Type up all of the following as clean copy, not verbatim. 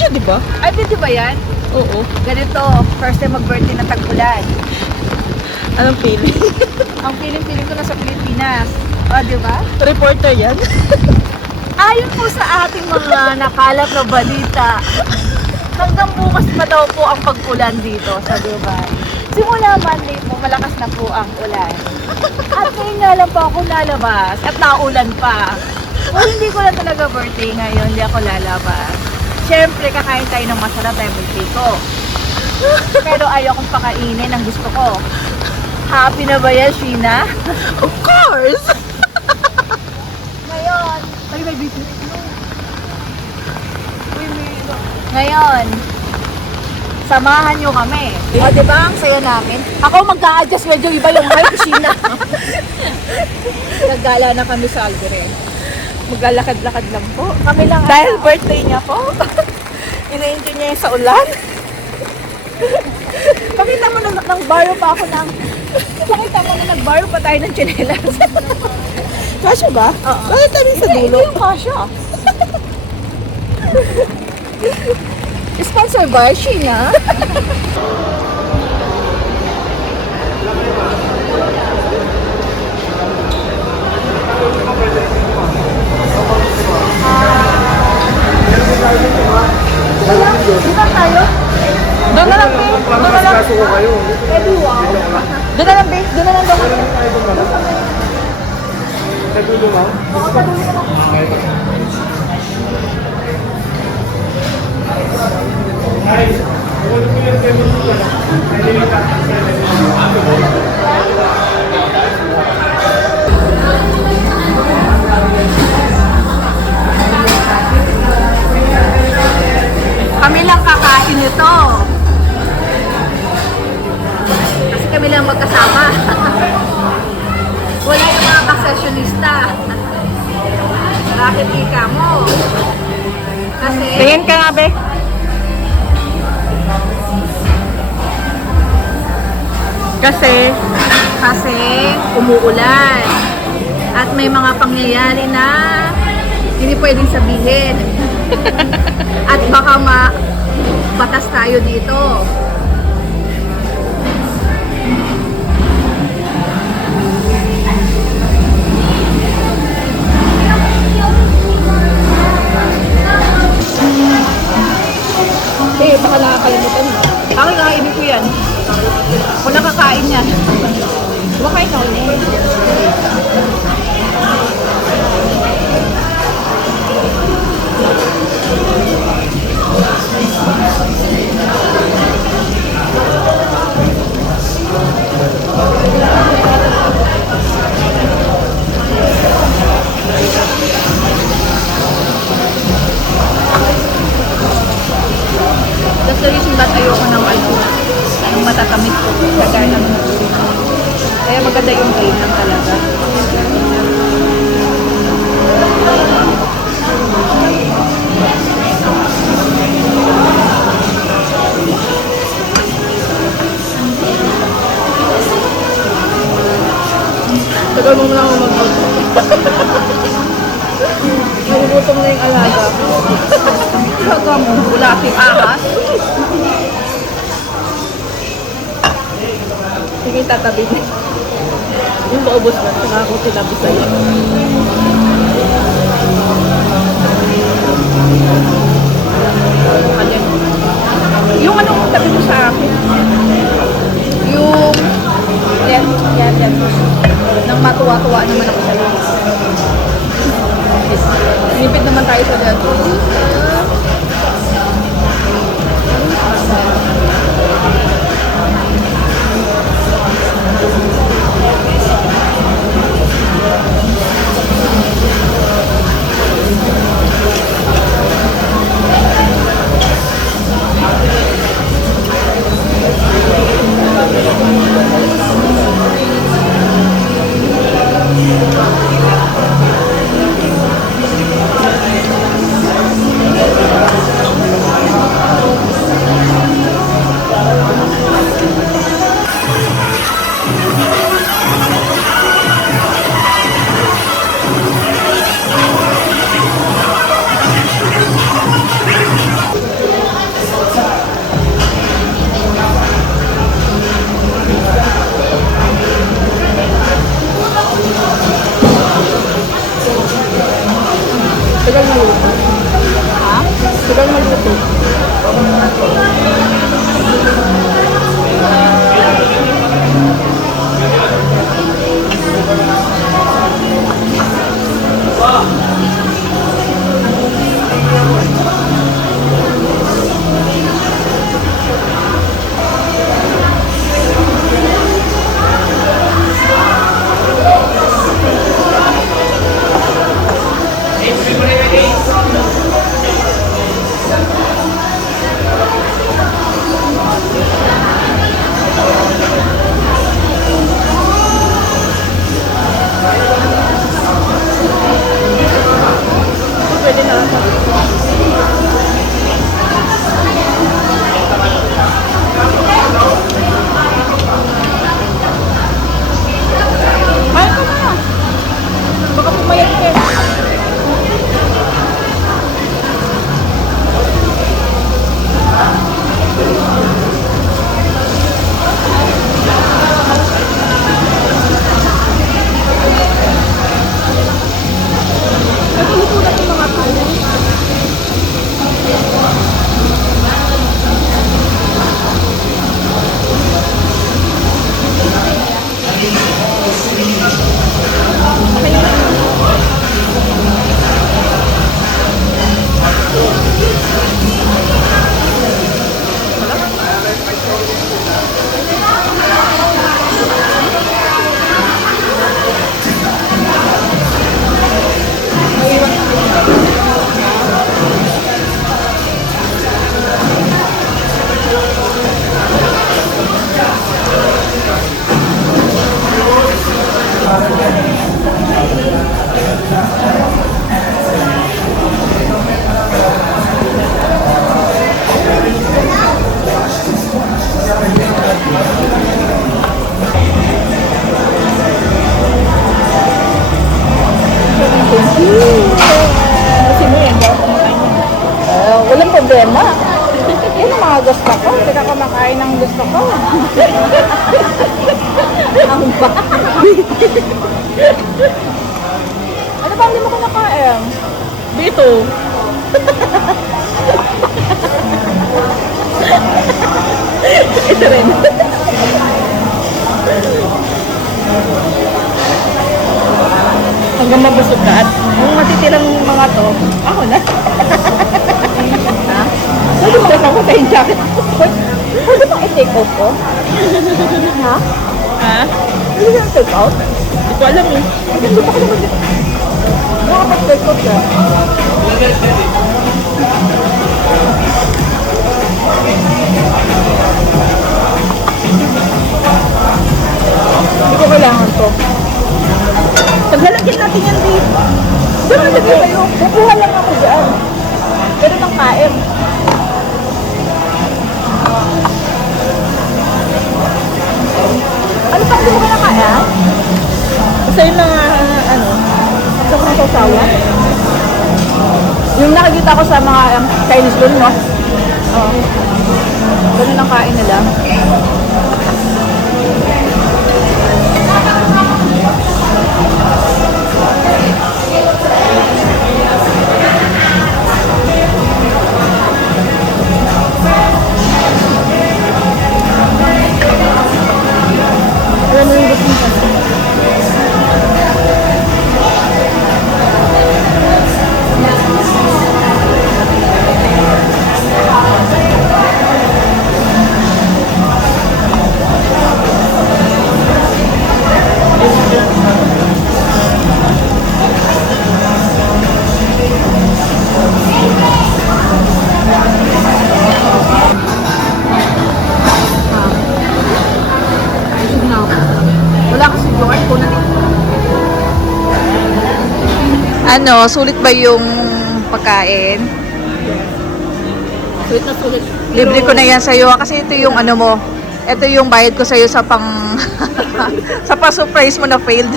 Video, di ba? Ay, pwede ba yan? Oo. Ganito, first time mag-birthday na tag-ulan. Anong feeling? Ang feeling ko nasa Pilipinas. O, di ba? Reporter yan. Ayon po sa ating mga nakalap na balita, hanggang bukas pa daw po ang pag-ulan dito sa Dubai. Simula Monday po, malakas na po ang ulan. At ngayon nga lang po ako lalabas at naulan pa. Kung hindi ko lang talaga birthday ngayon, hindi ako lalabas. Siyempre, kakain tayo ng masarap dahil birthday ko. Pero ayaw kong pakainin ang gusto ko. Happy na ba yan, Sheena? Of course! Ngayon, ay may business no. Ngayon, samahan nyo kami. O, diba? Ang saya namin. Ako magka-adjust, medyo iba yung height, Sheena. Nagala na kami sa Alvere. Maglalakad-lakad lang po. Kami lang. Dahil birthday niya po. Ina-enjoy niya yung sa ulan. Pakita mo na nag-borrow pa ako ng... Pakita mo na nag-borrow pa tayo ng tsinelas. Kasya ba? Oo. Bakit tayo sa dulo? Ito yung kasha. Sponsor by Sheena. Dito tayo? Doon na lang, babe. Doon na lang. Pwede, wow. Doon na lang, babe. Doon na lang daw. Nagulo lang? Oo, tagulo na lang. Ay, wala ko yung pwede ko lang. Hindi lang Kami lang kakain nito. Kasi kami lang magkasama. Wala yung mga kasessionista. Bakit ika mo? Kasi... Tingin ka nga, be. Kasi umuulan. At may mga pangyayari na hindi pwedeng sabihin. At baka batas tayo dito. Baka nakakalimutan mo. Ako kakainin ko yan. Kung nakakain yan. Kumakain ka ulit. That's the reason ba't ayoko ng matatamit ko. Kagaya ng kaya maganda yung plain lang talaga. Tagal mo na ako mag-auto. Nagugutom na yung alaga ko. Baga mo, bulating ahas. Sige, tatabi na. Yung paubos na, saka ako sinabi sa'yo. Yung anong tabi mo sa akin? Yung yan. Nang matuwa-tuwa naman ako sa'yo. Sinipid naman tayo sa dyan. ba? Ano ba hindi mo kinakain? Dito. Ito rin. Hanggang mabusog ka at yung matitirang mga to, ako na. Ha? Pwede mo rin ako sa yung jacket. Pwede bang i-take out ko? Ha? Ha? Pwede bang i-take out? Hindi ko alam eh. Hindi pa ko naman. Makapag-take out ka. Hindi ko kailangan to. Paglalagyan natin yan dito. Diyan na lagay kayo. Bubuhan lang ako dyan. Pero nang kain. Ano pa hindi mo kinakain? Basta yung mga ano, Sa mga sausawa? Yung nakikita ko sa mga Chinese doon, no? Oo. Ganun ang kain nila. alam mo yung gusto mo. Wala kasi joint ko na. Ano, sulit ba yung pagkain? Sulit na sulit. Libre ko na yan sa'yo kasi ito yung ano mo. Ito yung bayad ko sa'yo sa pang sa pa-surprise mo na failed.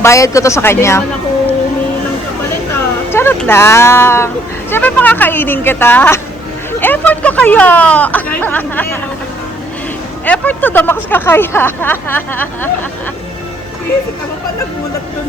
Bayad ko to sa Hindi kanya. naman ako humingi ng kapalit ah. Charot lang. Siyempre pakakainin kita. Effort ko kayo. Kahit hindi. Effort to the max ka kaya. Kasi tama pa nagulat doon.